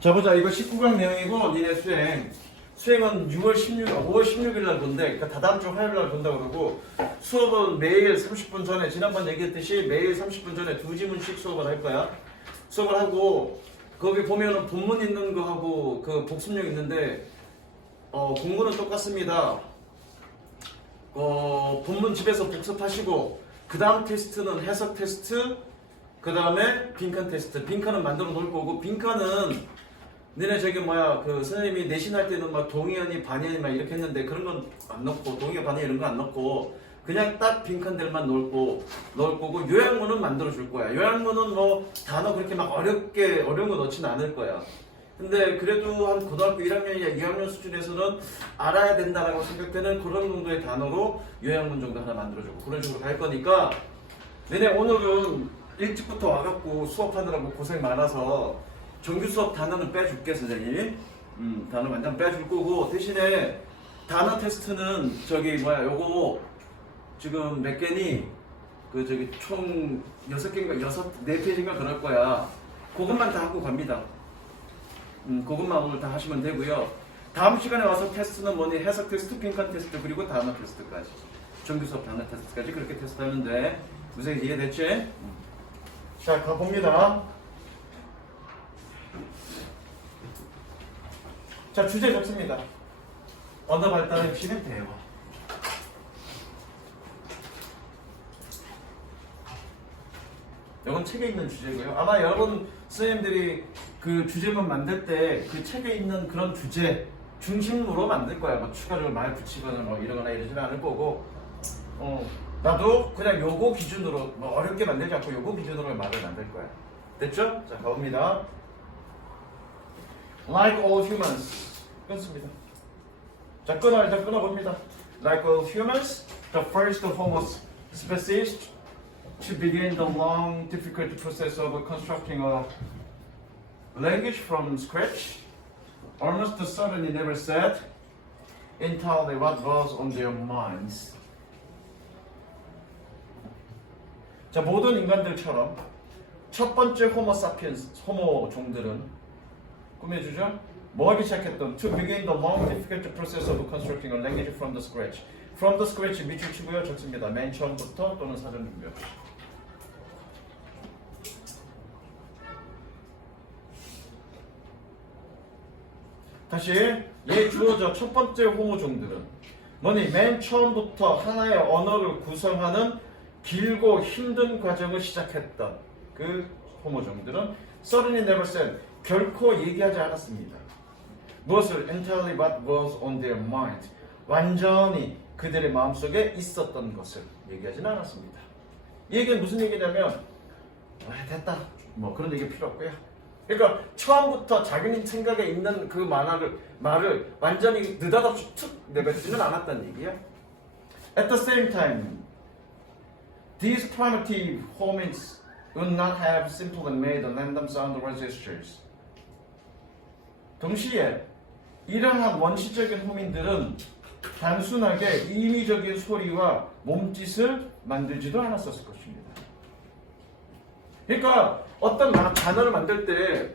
자 보자. 이거 19강 내용이고 니네 수행은 5월 16일 날 본대. 그러니까 다다음 주 화요일 날 본다고 그러고 수업은 매일 30분 전에 지난번 얘기했듯이 매일 30분 전에 2지문씩 수업을 할 거야. 수업을 하고 거기 보면은 본문 있는 거하고 그 복습력 있는데 공부는 똑같습니다. 본문 집에서 복습하시고 그 다음 테스트는 해석 테스트, 그 다음에 빈칸 테스트. 빈칸은 만들어 놓을 거고 빈칸은 너네 저기 그 선생님이 내신할 때는 막 동의어니 반의어니 막 이렇게 했는데 그런 건 안 넣고 동의어 반의어 이런 거 안 넣고 그냥 딱 빈칸들만 넣을 거고 요약문은 만들어 줄 거야. 요약문은 뭐 단어 그렇게 막 어려운 거 넣지는 않을 거야. 근데 그래도 한 고등학교 1학년이나 2학년 수준에서는 알아야 된다라고 생각되는 그런 정도의 단어로 요약문 정도 하나 만들어주고 그런 식으로 갈 거니까 너네 오늘은 일찍부터 와갖고 수업하느라고 고생 많아서 정규 수업 단어는 빼줄게 선생님이. 단어 완전 빼줄 거고 대신에 단어 테스트는 요거 지금 몇 개니 총 6개인가 4페이지인가 그럴 거야. 그것만 다 하고 갑니다. 그것만 오늘 다 하시면 되고요. 다음 시간에 와서 테스트는 뭐니? 해석 테스트, 빈칸 테스트, 그리고 단어 테스트까지. 정규 수업 단어 테스트까지 그렇게 테스트하면 돼. 무슨 이해됐지? 자, 가봅니다. 자, 주제 적습니다. 언어 발달의 핵심은 대화. 이건 책에 있는 주제고요. 아마 여러분 선생님들이 그 주제문 만들 때 그 책에 있는 그런 주제 중심으로 만들 거야. 막 추가적으로 말 붙이거나 뭐 이러거나 이러지는 않을 거고. 나도 그냥 요거 기준으로 뭐 어렵게 만들지 않고 요거 기준으로 말을 만들 거야. 됐죠? 자, 가봅니다. Like all humans. 끊습니다. 자, 일단 끊어봅니다. Like all humans, the first Homo species to begin the long, difficult process of constructing a language from scratch, almost certainly never said entirely what was on their minds. 자, 모든 인간들처럼 첫 번째 호모 사피엔스, 호모 종들은 꾸며주죠? 뭐 하기 시작했던 to begin the long, difficult process of constructing a language from the scratch. From the scratch 밑줄 치고요. 적습니다. 맨 처음부터 또는 사전 준비 없이. 다시 얘 주어져 첫 번째 호모종들은 뭐니? 맨 처음부터 하나의 언어를 구성하는 길고 힘든 과정을 시작했던 그 호모종들은 certainly never said 결코 얘기하지 않았습니다. 무엇을? entirely what was on their mind 완전히 그들의 마음속에 있었던 것을 얘기하지는 않았습니다. 이 얘기는 무슨 얘기냐면 됐다 뭐 그런 얘기 필요 없고요. 그러니까 처음부터 자기네 생각에 있는 그 말을 완전히 느닷없이 툭 내뱉지는 않았다는 얘기야. At the same time, these primitive hominids would not have simply made random sound or gestures. 동시에 이러한 원시적인 호민들은 단순하게 임의적인 소리와 몸짓을 만들지도 않았었을 것입니다. 그러니까 어떤 단어를 만들 때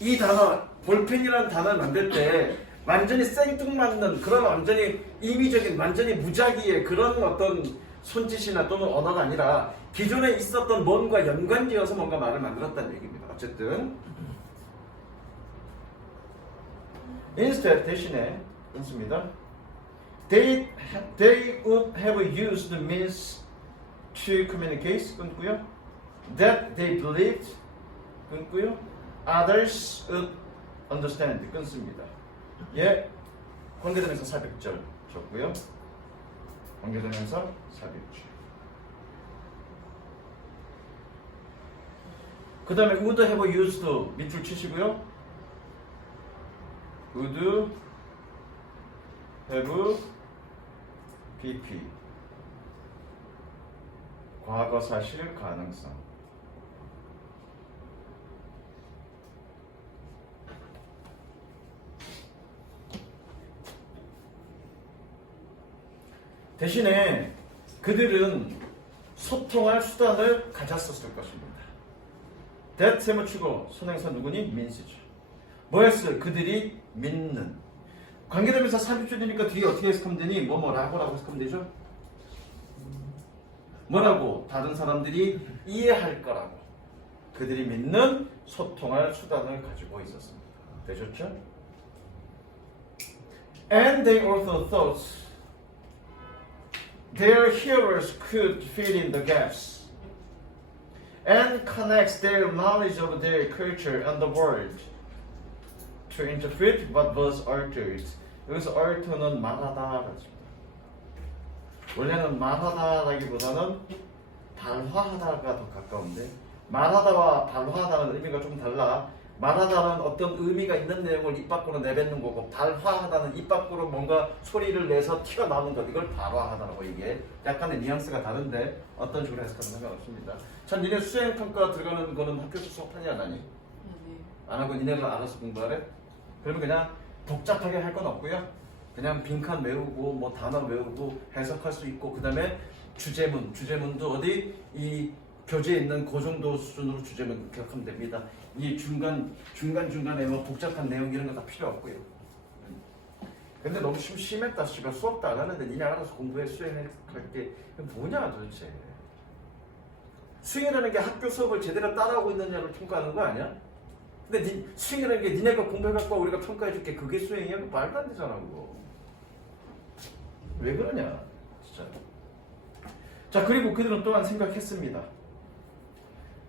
이 단어, 볼펜이라는 단어를 만들 때 완전히 생뚱맞는 그런 완전히 임의적인 완전히 무작위의 그런 어떤 손짓이나 또는 언어가 아니라 기존에 있었던 뭔가 연관지어서 뭔가 말을 만들었다는 얘기입니다. 어쨌든 instead 대신에 끊습니다. They would have used means to communicate 끊고요. That they believed 끊고요. Others would understand 끊습니다. 예, 관계대명사 삽입절 적고요. 관계대명사 삽입절. 그 다음에 would have used 밑줄 치시고요. would have PP 과거 사실 가능성. 대신에 그들은 소통할 수단을 가졌었을 것입니다. that 세모치고 선행사 누구니? 민스죠. 뭐였어요? 그들이 믿는. 관계대명사 삽입줄이니까 뒤에 어떻게 해석하면 되니? 뭐라고라고 해석하면 되죠? 뭐라고? 다른 사람들이 이해할 거라고. 그들이 믿는 소통할 수단을 가지고 있었습니다. 되셨죠? And they also thought their hearers could fill in the gaps and connect their knowledge of their culture and the world to interpret what was uttered. 여기서 utter는 말하다라죠. 원래는 말하다라기보다는 발화하다가 더 가까운데 말하다와 발화하다는 의미가 좀 달라. 말하다는 어떤 의미가 있는 내용을 입 밖으로 내뱉는 거고 발화하다는 입 밖으로 뭔가 소리를 내서 티가 나는 것, 이걸 발화하다라고 얘기해. 약간의 뉘앙스가 다른데 어떤 식으로 해석하면 상관없습니다. 참 니네 수행평가 들어가는 거는 학교에서 수업하니 안 하니? 안 하고 니네가 알아서 공부하래? 그러면 그냥 복잡하게 할 건 없고요. 그냥 빈칸 외우고 뭐 단어 외우고 해석할 수 있고 그 다음에 주제문도 어디 이 교재에 있는 그 정도 수준으로 주제문 기억하면 됩니다. 이 중간중간에 뭐 복잡한 내용 이런 거 다 필요 없고요. 근데 너무 심했다. 씨발 수업도 안 하는데 니네 알아서 공부해 수행할 게 뭐냐 도대체. 수행이라는 게 학교 수업을 제대로 따라하고 있느냐를 평가하는 거 아니야? 근데 수행이라는 게 니네가 공부해갖고 우리가 평가해줄게. 그게 수행이야? 말도 안 되잖아 그거. 왜 그러냐 진짜. 자, 그리고 그들은 또한 생각했습니다.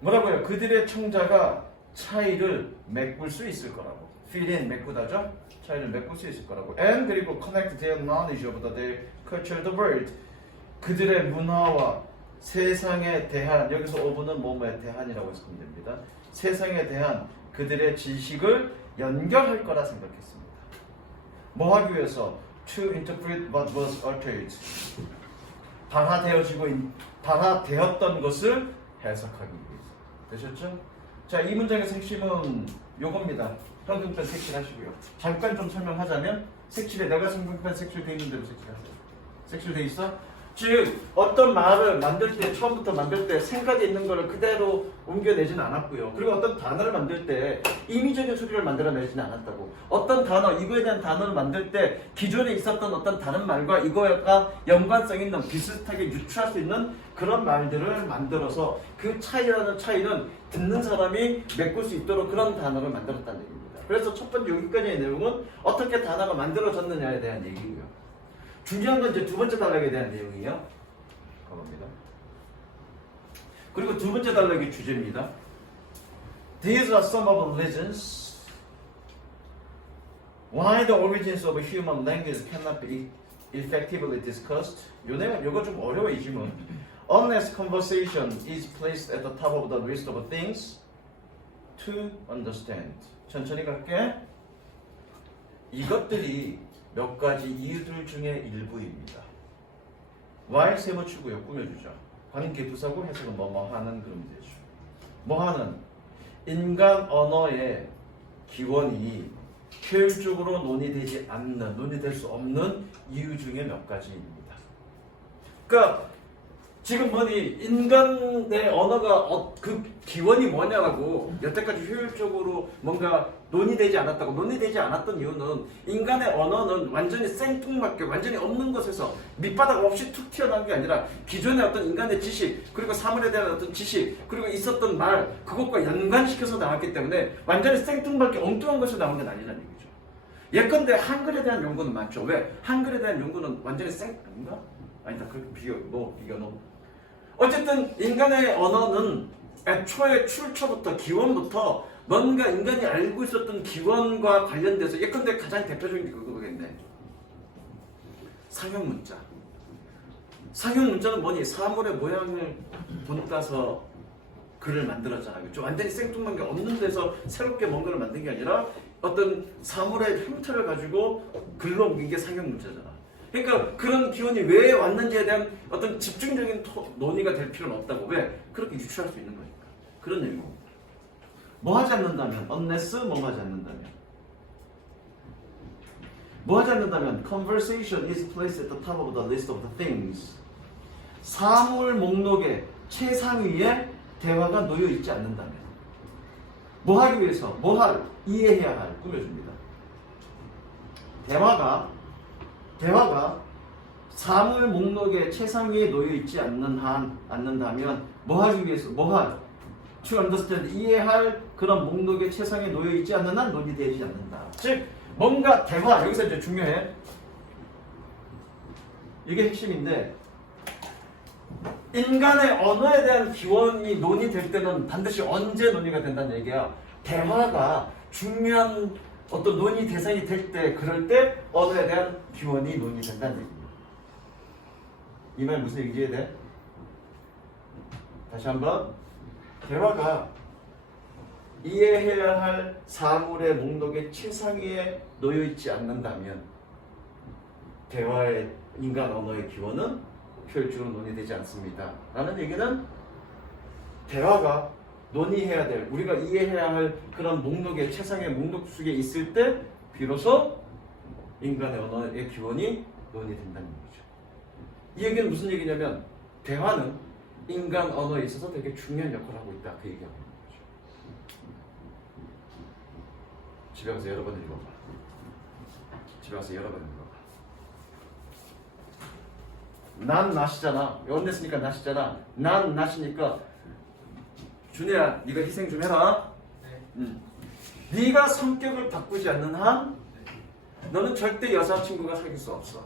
뭐라고요? 그들의 청자가 차이를 메꿀 수 있을 거라고. fill in, 메꾸다죠? 차이를 메꿀 수 있을 거라고. and 그리고 connect their knowledge of the culture, the world. 그들의 문화와 세상에 대한, 여기서 of는 뭐뭐에 대한이라고 해석하면 됩니다. 세상에 대한 그들의 지식을 연결할 거라 생각했습니다. 뭐 하기 위해서? To interpret what was uttered. 발화되었던 것을 해석하기 위해서. 되셨죠? 자, 이 문장의 핵심은 요겁니다. 형용편 색칠하시고요. 잠깐 좀 설명하자면 색칠에 내가 형용편 색칠돼 있는 대로 색칠하세요. 색칠돼 있어? 즉 어떤 말을 만들 때 처음부터 만들 때 생각이 있는 거를 그대로 옮겨내지는 않았고요. 그리고 어떤 단어를 만들 때 임의적인 소리를 만들어내지는 않았다고. 어떤 단어, 이거에 대한 단어를 만들 때 기존에 있었던 어떤 다른 말과 이거가 연관성 있는 비슷하게 유추할 수 있는 그런 말들을 만들어서 그 차이라는 차이는 듣는 사람이 메꿀 수 있도록 그런 단어를 만들었다는 얘기입니다. 그래서 첫 번째 여기까지의 내용은 어떻게 단어가 만들어졌느냐에 대한 얘기고요. 중요한 건 이제 두 번째 단락에 대한 내용이에요. 그겁니다. 그리고 두 번째 단락이 주제입니다. These are some of the reasons why the origins of human language cannot be effectively discussed. 요거 좀 어려워지만 unless conversation is placed at the top of the list of things to understand. 천천히 갈게. 이것들이 몇 가지 이유들 중에 일부입니다. why 세모치고요. 꾸며주죠. 관계 부사고 해석은 뭐뭐 하는 그러면 되죠. 뭐 하는? 인간 언어의 기원이 효율적으로 논의되지 않는, 논의될 수 없는 이유 중에 몇 가지입니다. 그러니까 지금 뭐니 인간의 언어가 그 기원이 뭐냐라고 여태까지 효율적으로 뭔가 논의되지 않았다고. 논의되지 않았던 이유는 인간의 언어는 완전히 생뚱맞게 완전히 없는 것에서 밑바닥 없이 툭 튀어나온 게 아니라 기존의 어떤 인간의 지식 그리고 사물에 대한 어떤 지식 그리고 있었던 말 그것과 연관시켜서 나왔기 때문에 완전히 생뚱맞게 엉뚱한 것이 나온 건 아니라는 얘기죠. 예컨대 한글에 대한 연구는 많죠. 왜? 한글에 대한 연구는 완전히 아닌가? 아니다. 그렇게 비교는 어쨌든 인간의 언어는 애초에 출처부터 기원부터 뭔가 인간이 알고 있었던 기원과 관련돼서 예컨대 가장 대표적인 게 그거겠네. 상형문자. 상형문자는 뭐니? 사물의 모양을 본따서 글을 만들었잖아요. 좀 완전히 생뚱한 게 없는 데서 새롭게 뭔가를 만든 게 아니라 어떤 사물의 형태를 가지고 글로 옮긴 게 상형문자잖아. 그러니까 그런 기원이 왜 왔는지에 대한 어떤 집중적인 논의가 될 필요는 없다고. 왜? 그렇게 유추할 수 있는 거니까. 그런 얘기고. 뭐 하지 않는다면? unless 뭐 하지 않는다면? 뭐 하지 않는다면? conversation is placed at the top of the list of the things. 사물 목록의 최상위에 대화가 놓여 있지 않는다면. 뭐 하기 위해서? 뭐 할? 이해해야 할. 꾸며줍니다. 대화가 사물 목록의 최상위에 놓여 있지 않는다면 뭐 하기 위해서? 뭐 할? To understand. 이해할 그런 목록의 최상위에 놓여 있지 않는 한 논의되지 않는다. 즉 뭔가 대화 여기서 이제 중요해. 이게 핵심인데 인간의 언어에 대한 기원이 논의될 때는 반드시 언제 논의가 된다는 얘기야. 대화가 중요한 어떤 논의 대상이 될 때, 그럴 때 언어에 대한 기원이 논의된다는 얘기야. 이 말 무슨 얘기인지 이해돼? 다시 한번. 대화가 이해해야 할 사물의 목록의 최상위에 놓여 있지 않는다면 대화의 인간 언어의 기원은 효율적으로 논의되지 않습니다. 라는 얘기는 대화가 논의해야 될, 우리가 이해해야 할 그런 목록의 최상의 목록 속에 있을 때 비로소 인간의 언어의 기원이 논의된다는 얘기죠. 이 얘기는 무슨 얘기냐면 대화는 인간 언어에 있어서 되게 중요한 역할을 하고 있다. 그 얘기하고 있는 거죠. 집에 가서 여러 번 읽어봐. 집에 가서 여러 번 읽어봐. 난 낫이잖아. 연냈으니까 낫이잖아. 난 낫이니까 준혜야, 네가 희생 좀 해라. 네가 성격을 바꾸지 않는 한 너는 절대 여자친구가 사귈 수 없어.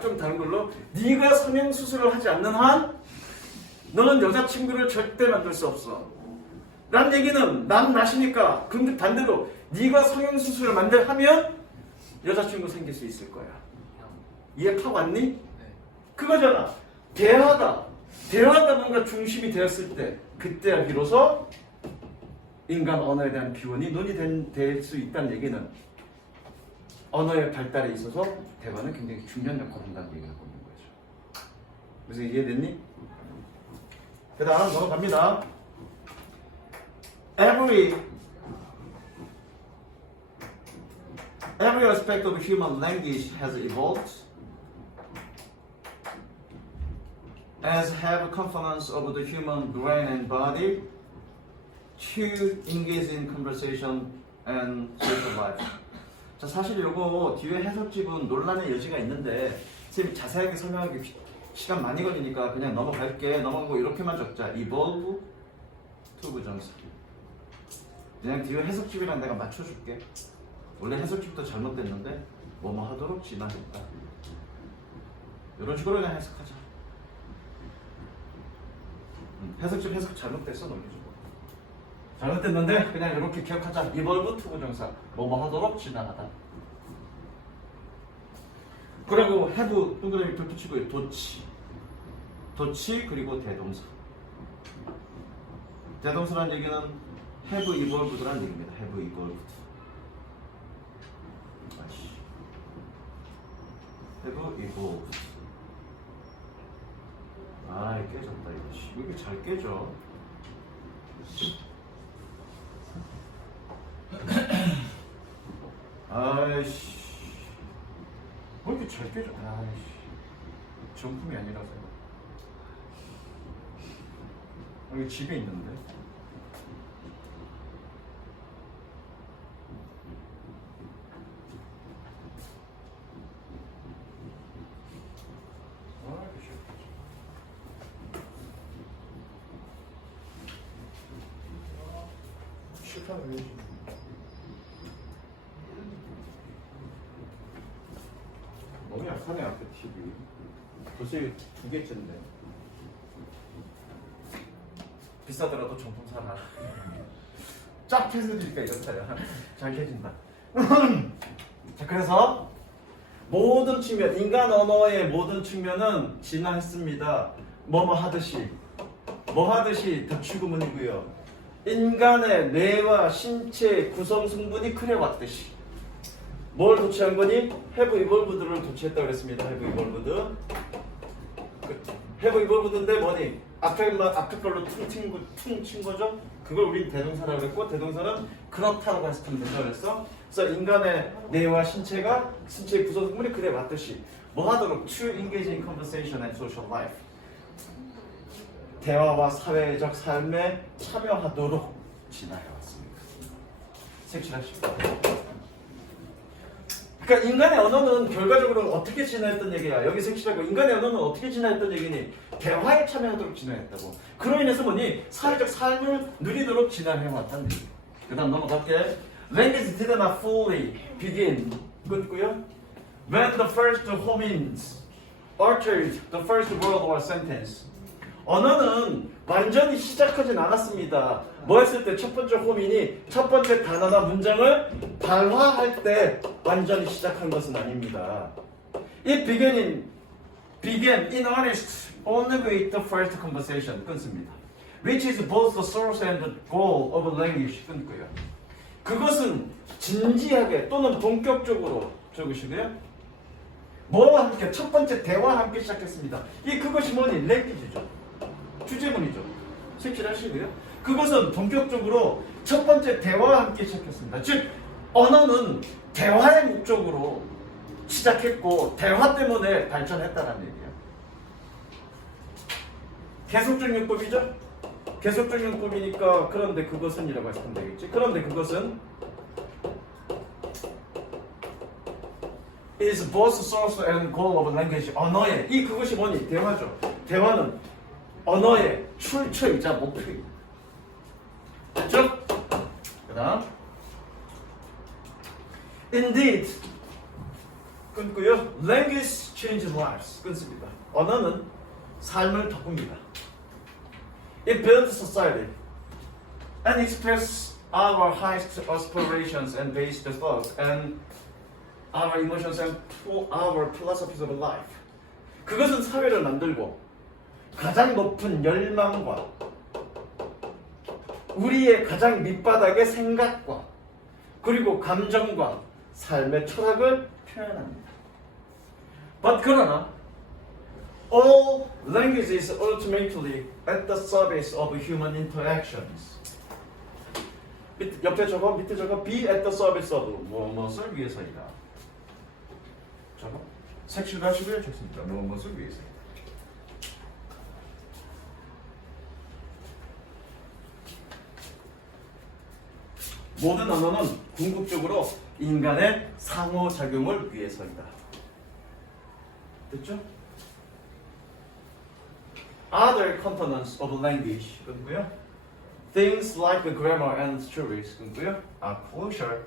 좀 다른 걸로 네가 성형수술을 하지 않는 한 너는 여자친구를 절대 만들 수 없어. 라는 얘기는 난 낫이니까, 근데 반대로 네가 성형수술을 하면 여자친구 생길 수 있을 거야. 이해 파 왔니? 네. 그거잖아. 대화가 뭔가 중심이 되었을 때, 그때야 비로소 인간 언어에 대한 기원이 논의될 수 있다는 얘기는 언어의 발달에 있어서 대화는 굉장히 중요한 역할을 한다는 얘기를 하고 있는 거죠. 그래서 이해됐니? 그 다음 넘어갑니다. Every aspect of human language has evolved as have components of the human brain and body to engage in conversation and social life. 자, 사실 요거 뒤에 해석집은 논란의 여지가 있는데 선생님이 자세하게 설명하기 시간 많이 걸리니까 그냥 넘어갈게. 넘어가고 이렇게만 적자. evolve to 부정사. 그냥 뒤에 해석집이랑 내가 맞춰줄게. 원래 해석집도 잘못됐는데 뭐뭐 하도록 진화했다. 이런 식으로 그냥 해석하자. 해석집 해석 잘못됐어. 논리적으로 잘못됐는데 그냥 이렇게 기억하자. evolve to 부정사. 뭐뭐 하도록 진화하다. 그리고 have 동그라미 별 붙이고 도치 그리고 대동사. 대동사라는 얘기는 have evolved라는 얘기입니다. have evolved. have evolved. 깨졌다 이거. 이게 잘 깨져. 아이씨. 왜 이렇게 잘 깨져? 아이씨. 정품이 아니라서. 여기 집에 있는데. 실패는 왜 지금? 너무 약하네 앞에 TV. 벌써 두 개째인데. 비싸더라도 정품 사라. 쫙 펴서드니까 이렇다야. 잘 켜진다. 자, 그래서 모든 측면, 인간 언어의 모든 측면은 진화했습니다. 뭐뭐 하듯이 더 추구문이고요. 인간의 뇌와 신체 구성 성분이 그려왔듯이. 뭘 도취한 거니? have evolved를 도취했다고 그랬습니다. have evolved. have evolved인데 뭐니? 앞에 걸로 퉁친 거죠? 그걸 우린 대동사라고 했고, 대동사는 그렇다라고 했으면 된다고 그랬어. 그래서 인간의 뇌와 신체의 구성 성분이 그려왔듯이 뭐 하도록 to engage in conversation and social life. 대화와 사회적 삶에 참여하도록 진화해왔습니다. 색칠하시고. 그러니까 인간의 언어는 결과적으로 어떻게 진화했던 얘기야. 여기 색칠하고 인간의 언어는 어떻게 진화했던 얘기니? 대화에 참여하도록 진화했다고. 그로 인해서 뭐니? 사회적 삶을 누리도록 진화해왔다는 얘기. 그 다음 넘어갈게. Language did not fully begin. 끊고요. When the first homines uttered the first word or sentence. 언어는 완전히 시작하진 않았습니다. 뭐 했을 때 첫 번째 호민이 첫 번째 단어나 문장을 발화할 때 완전히 시작한 것은 아닙니다. It began in earnest only with the first conversation. 끊습니다. Which is both the source and the goal of language. 끊고요. 그것은 진지하게 또는 본격적으로 적으시고요. 뭐와 함께 첫 번째 대화와 함께 시작했습니다. 그것이 뭐니? 랭귀지죠. 주제문이죠. 색칠하시고요. 그것은 본격적으로 첫 번째 대화와 함께 시작했습니다. 즉 언어는 대화의 목적으로 시작했고 대화 때문에 발전했다는 얘기예요. 계속적 용법이죠. 계속적 용법이니까 그런데 그것은 이라고 했으면 되겠지. 그런데 그것은 is both source and goal of language. 언어의 그것이 뭐니? 대화죠. 대화는 언어의 출처이자 목표입니다. 됐죠? 그 다음 Indeed 끊고요. Language changes lives. 끊습니다. 언어는 삶을 바꿉니다. It builds society and expresses our highest aspirations and basic thoughts and our emotions and our philosophies of life. 그것은 사회를 만들고 가장 높은 열망과 우리의 가장 밑바닥의 생각과 그리고 감정과 삶의 철학을 표현합니다. But 그러나 all language is ultimately at the service of human interactions. 옆에 적어, 밑에 적어. Be at the service of 무엇을 위해서이다. 적어. 색칠도 하시고요. 좋습니다. 무엇을 위해서이다. 모든 언어는 궁극적으로 인간의 상호작용을 위해서이다. 됐죠? Other components of language, 그리고요. Things like grammar and stories, 그리고요. Are crucial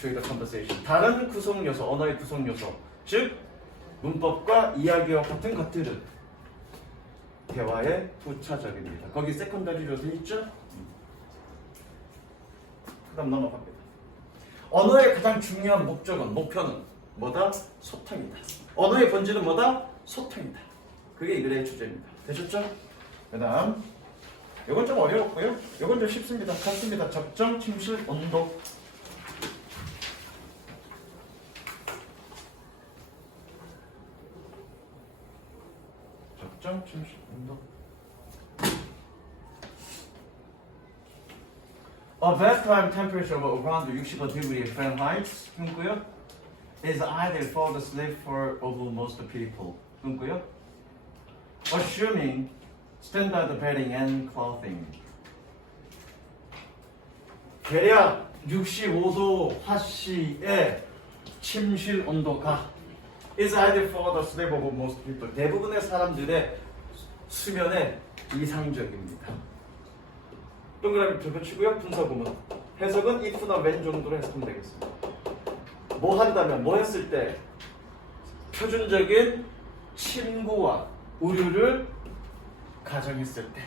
to the conversation. 다른 구성 요소, 언어의 구성 요소, 즉 문법과 이야기와 같은 것들은 대화의 부차적입니다. 거기 세컨더리로 돼 있죠? 그 다음 넘어갑니다. 언어의 가장 중요한 목표는 뭐다? 소통이다. 언어의 본질은 뭐다? 소통이다. 그게 이 글의 주제입니다. 되셨죠? 그 다음 이건 좀 어려웠고요. 이건 좀 쉽습니다. 같습니다. 적정, 침실, 온도. 적정, 침실, 온도. A bedtime temperature of around 65 degrees Fahrenheit 끊고요. is ideal for the sleep for most people. 끊고요. Assuming standard bedding and clothing. 대략 65도 화씨의 침실 온도가 is ideal for the sleep of most people. 대부분의 사람들의 수면에 이상적입니다. 동그라미 펼치고요. 분사구문. 해석은 if나 when 정도로 해석하면 되겠습니다. 뭐 한다면, 뭐 했을 때 표준적인 침구와 우류를 가정했을 때.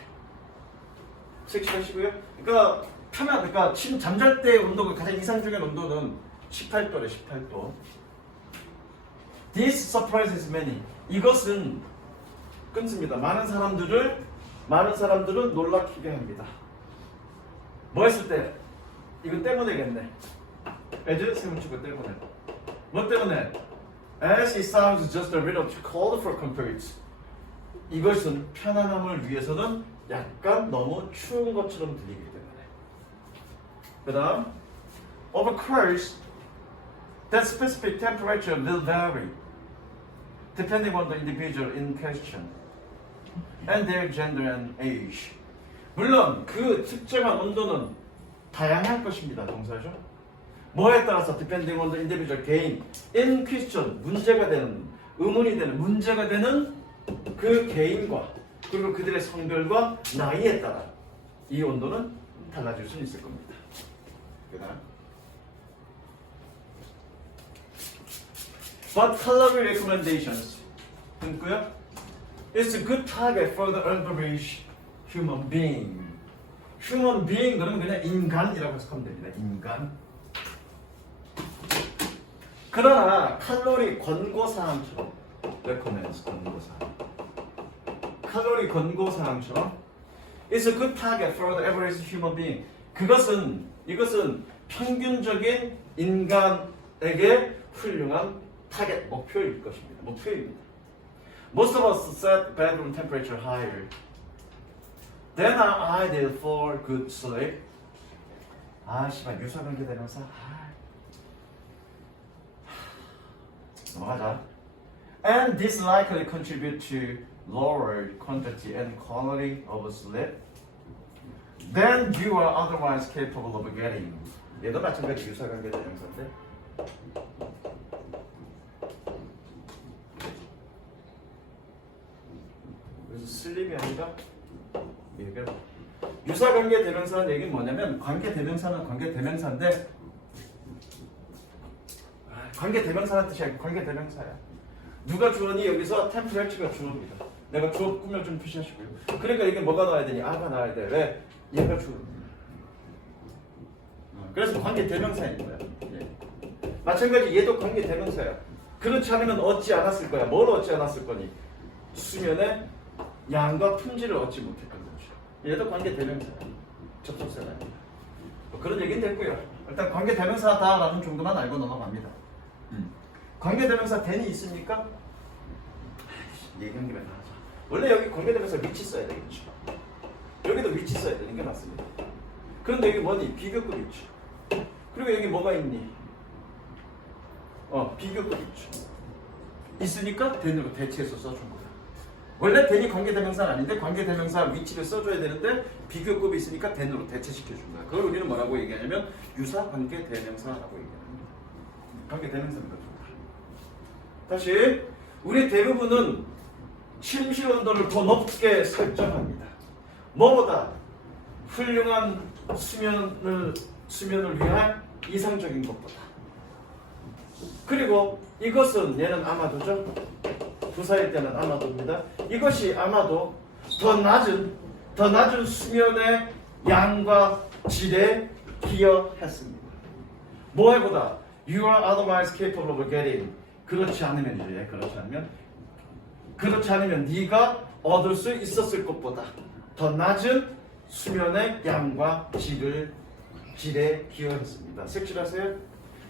색칠하시고요. 그러니까 잠잘 때 온도가 가장 이상적인 온도는 18도래, 18도. This surprises many. 이것은 끊습니다. 많은 사람들은 놀라키게 합니다. 뭐 했을 때? 이거 때문에겠네. as 세문치고 때문에. 뭐 때문에? As it sounds just a little too cold for comfort. 이것은 편안함을 위해서는 약간 너무 추운 것처럼 들리기 때문에. 그 다음 Of course, that specific temperature will vary depending on the individual in question. and their gender and age. 물론 그 특정한 온도는 다양할 것입니다. 동사죠. 뭐에 따라서 depending on the individual 개인 in question 문제가 되는 의문이 되는 문제가 되는 그 개인과 그리고 그들의 성별과 나이에 따라 이 온도는 달라질 수 있을 겁니다. 그다음 But calorie recommendations 끊고요. It's a good target for the average human being. human being 그러면 그냥 인간이라고 해석하면 됩니다. 인간. 그러나 칼로리 권고사항처럼 recommends 권고사항. 칼로리 권고사항처럼 It's a good target for the average human being. 이것은 평균적인 인간에게 훌륭한 타겟, 목표일 것입니다. 목표입니다. Most of us set bedroom temperature higher than are ideal for good sleep. 씨발 유사관계 대명사. 넘어가자. And this likely contribute to lower quantity and quality of sleep than you are otherwise capable of getting. 얘도 마찬가지 유사관계 대명사인데. 그래서 슬립이 아니라 얘가 유사관계 대명사는 얘기는 뭐냐면 관계 대명사는 관계 대명사인데 관계 대명사라는 뜻이 아니고 관계 대명사야. 누가 주어니 여기서 temperature가 주어입니다. 내가 주어 꾸며 좀 표시하시고요. 그러니까 이게 뭐가 나와야 되니? 아가 나와야 돼. 왜? 얘가 주어입니다. 그래서 관계 대명사인 거야. 예. 마찬가지 얘도 관계 대명사야. 그렇지 않으면 얻지 않았을 거야. 뭘 얻지 않았을 거니? 수면의 양과 품질을 얻지 못했던 거죠. 얘도 관계 대명사야. 접속사가 아닙니다. 그런 얘기는 됐고요. 일단 관계 대명사다라는 정도만 알고 넘어갑니다. 관계 대명사 then이 있습니까? 얘기한 김에 다 하자. 원래 여기 관계 대명사 위치 써야 되겠죠. 여기도 위치 써야 되는 게 맞습니다. 그런데 여기 뭐니? 비교급 위치. 그리고 여기 뭐가 있니? 비교급 위치. 있으니까 then으로 대체해서 써준 거야. 원래 then이 관계 대명사는 아닌데 관계 대명사 위치를 써줘야 되는데 비교급이 있으니까 then으로 대체시켜준 거야. 그걸 우리는 뭐라고 얘기하냐면 유사 관계 대명사라고 얘기합니다. 관계 대명사입니다. 다시 우리 대부분은 침실 온도를 더 높게 설정합니다. 뭐보다 훌륭한 수면을 위한 이상적인 것보다. 그리고 이것은 얘는 아마도죠. 부사일 때는 아마도입니다. 이것이 아마도 더 낮은 수면의 양과 질에 기여했습니다. 뭐에보다 you are otherwise capable of getting. 그렇지 않으면 네가 얻을 수 있었을 것보다 더 낮은 수면의 양과 질에 기여했습니다. 색칠하세요.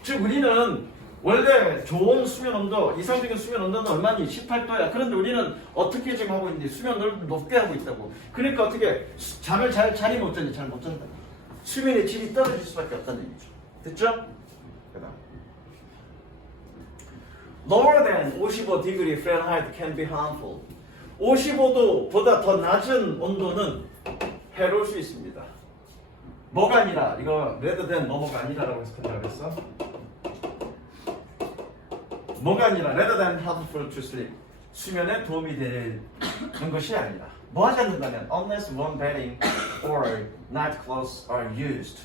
즉 우리는 원래 좋은 수면 온도, 이상적인 수면 온도는 얼마니? 18도야. 그런데 우리는 어떻게 지금 하고 있니? 수면을 높게 하고 있다고. 그러니까 어떻게 잠을 잘 못 자니? 잘 못 잔다. 수면의 질이 떨어질 수밖에 없다는 얘기죠. 됐죠? 그다음. Lower than 55 degree Fahrenheit can be harmful. 55도보다 더 낮은 온도는 해로울 수 있습니다. 뭐가 아니라 이거 rather than 뭐가 아니라라고 해석한다고 그랬어? 뭐가 아니라 rather than helpful to sleep. 수면에 도움이 되는 것이 아니라 뭐 하지 않는다면 unless warm bedding or night clothes are used.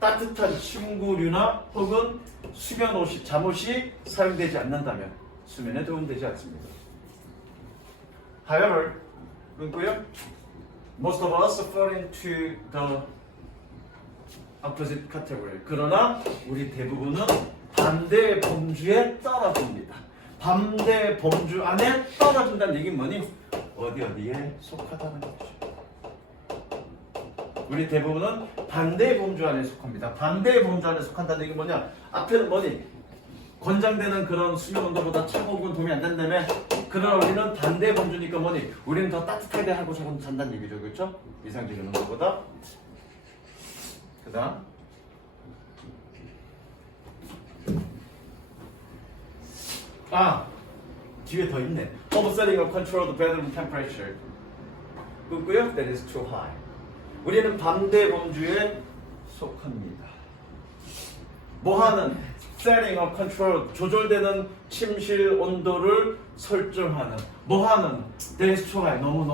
따뜻한 침구류나 혹은 수면 옷이 잠옷이 사용되지 않는다면 수면에 도움되지 않습니다. However, 끊고요. Most of us fall into the opposite category. 그러나 우리 대부분은 반대의 범주에 떨어집니다. 반대의 범주 안에 떨어진다는 얘기는 뭐니? 어디에 속하다는 거죠. 우리 대부분은 반대의 범주 안에 속합니다. 반대의 범주 안에 속한다는 얘기는 뭐냐? 앞에는 뭐니? 권장되는 그런 수면 온도보다 차가운 도움이 안 된다며? 그러나 우리는 반대의 범주니까 뭐니? 우리는 더 따뜻하게 하고 잔다는 얘기죠. 그렇죠? 이상적인 온도보다. 그 다음 뒤에 더 있네. Oversetting or control the bedroom temperature. 끄고요. That is too high. 우리는 반대 범주에 속합니다. 뭐하는? Setting or control. 조절되는 침실 온도를 설정하는. 뭐하는? That is too high. 너무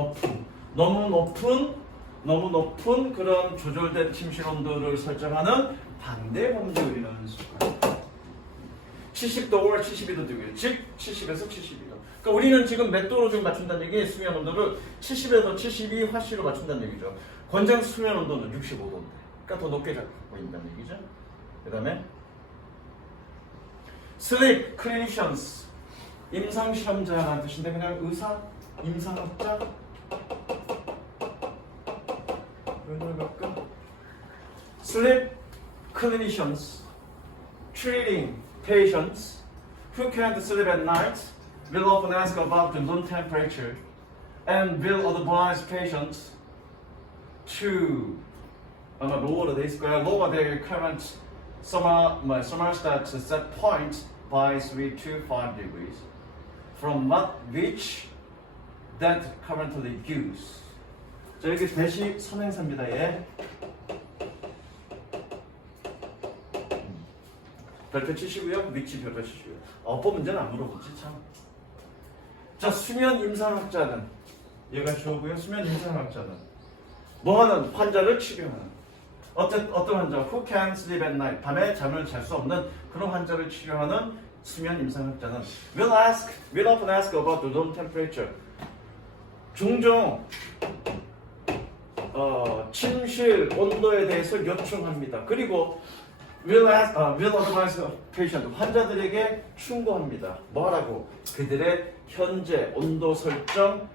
높은 그런 조절된 침실 온도를 설정하는 반대 범주에 우리는 속합니다. 70도와 72도 되고요. 즉 70에서 72도. 그러니까 우리는 지금 몇 도로 좀 맞춘다는 얘기, 수면 온도를 70에서 72 화씨로 맞춘다는 얘기죠. 권장 수면 온도는 65도인데. 그러니까 더 높게 잡고 있다는 얘기죠. 그 다음에 sleep clinicians, 임상실험자라는 뜻인데 그냥 의사, 임상학자. 왜 갈까? sleep clinicians treating patients who can't sleep at night will often ask about the room temperature and will advise patients to lower their current thermostat set point by 3 to 5 degrees from which that currently use. 자, 여기 대시 선행사입니다. 예. 별표 치시고요. 위치 별표 치시고요. 어법 문제는 안 물어보지 참. 자, 수면 임상학자는 얘가 주어고요. 수면 임상학자는 뭐하는? 환자를 치료하는. 어떤 환자? Who can sleep at night? 밤에 잠을 잘 수 없는 그런 환자를 치료하는 수면 임상학자는 will often ask about the room temperature. 종종 침실 온도에 대해서 요청합니다. 그리고 will advise patient, 환자들에게 충고합니다. 뭐라고? 그들의 현재 온도 설정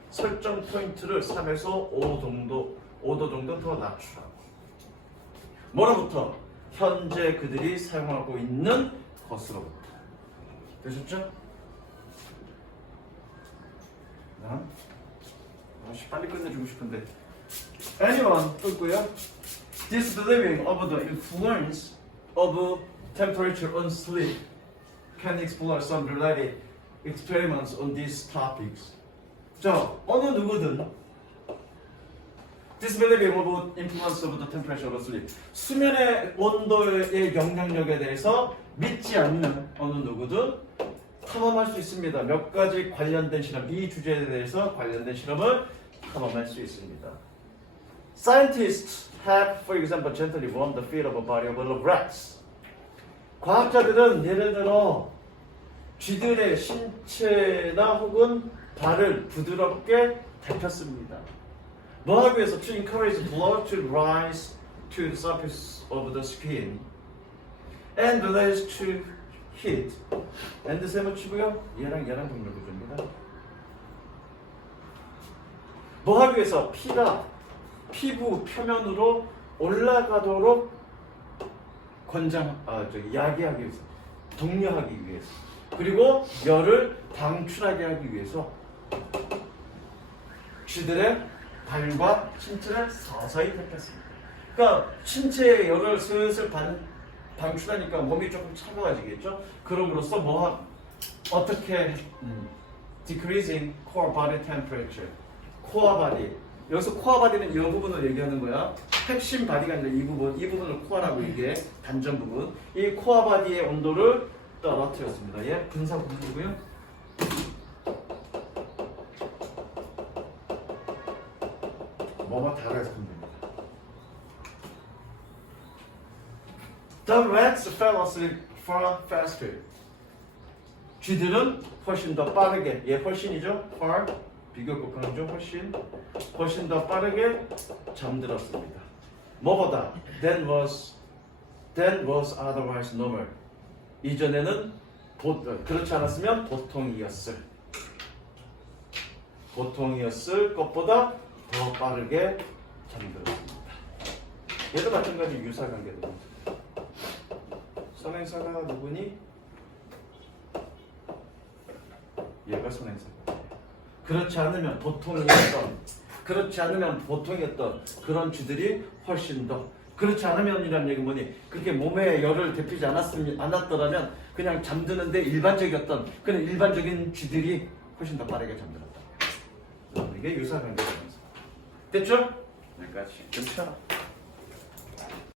포인트를 3에서 5도 정도 더 낮추라고. 뭐로부터? 현재 그들이 사용하고 있는 것으로부터. 되셨죠? 빨리 끝내주고 싶은데. Anyone 끄고요. Disbelieving of the influence of temperature on sleep can explore some related experiments on these topics. 자, 어느 누구든 disbelieving of influence of the temperature on sleep, 수면의 온도의 영향력에 대해서 믿지 않는 어느 누구든 탐험할 수 있습니다. 몇 가지 관련된 실험, 이 주제에 대해서 관련된 실험을 탐험할 수 있습니다. Scientists have, for example, gently warmed the feet of a body of rats. 과학자들은 예를 들어 쥐들의 신체나 혹은 발을 부드럽게 데폈습니다. 뭐 하기 위해서? To encourage blood to rise to the surface of the skin and resist to heat. and 세모 치고요. 얘랑 동력 구조입니다. 뭐 하기 위해서? 피가 피부 표면으로 올라가도록 야기하기 위해서, 독려하기 위해서, 그리고 열을 방출하게 하기 위해서 쥐들의 발과 신체를 서서히 데폈습니다. 그러니까 신체의 열을 슬슬 방출하니까 몸이 조금 차가워지겠죠. 그럼으로써 어떻게 decreasing core body temperature, 코어 바디. 여기서 코어 바디는 이 부분을 얘기하는 거야. 핵심 바디가 아니라 이 부분을 코어라고 얘기해. 단전 부분. 이 코어 바디의 온도를 떨어뜨렸습니다. 예, 분사 부분이고요. 뭐만 다 해석하면 됩니다. The rats fell asleep far faster. 쥐들은 훨씬 더 빠르게, 훨씬이죠. far 비교급 강조 훨씬 더 빠르게 잠들었습니다. 뭐보다 than was otherwise normal. 이전에는 그렇지 않았으면 보통이었을 것보다 더 빠르게 잠들었습니다. 얘도 마찬가지 유사관계도. 선행사가 누구니? 얘가 선행사가. 그렇지 않으면 보통이었던 그런 쥐들이 훨씬 더. 그렇지 않으면이라는 얘기 뭐니? 그렇게 몸에 열을 데피지 않았더라면 그냥 잠드는데 일반적이었던 그런 일반적인 쥐들이 훨씬 더 빠르게 잠들었다. 이게 유사관계라면서. 됐죠? 여기까지. 그렇죠.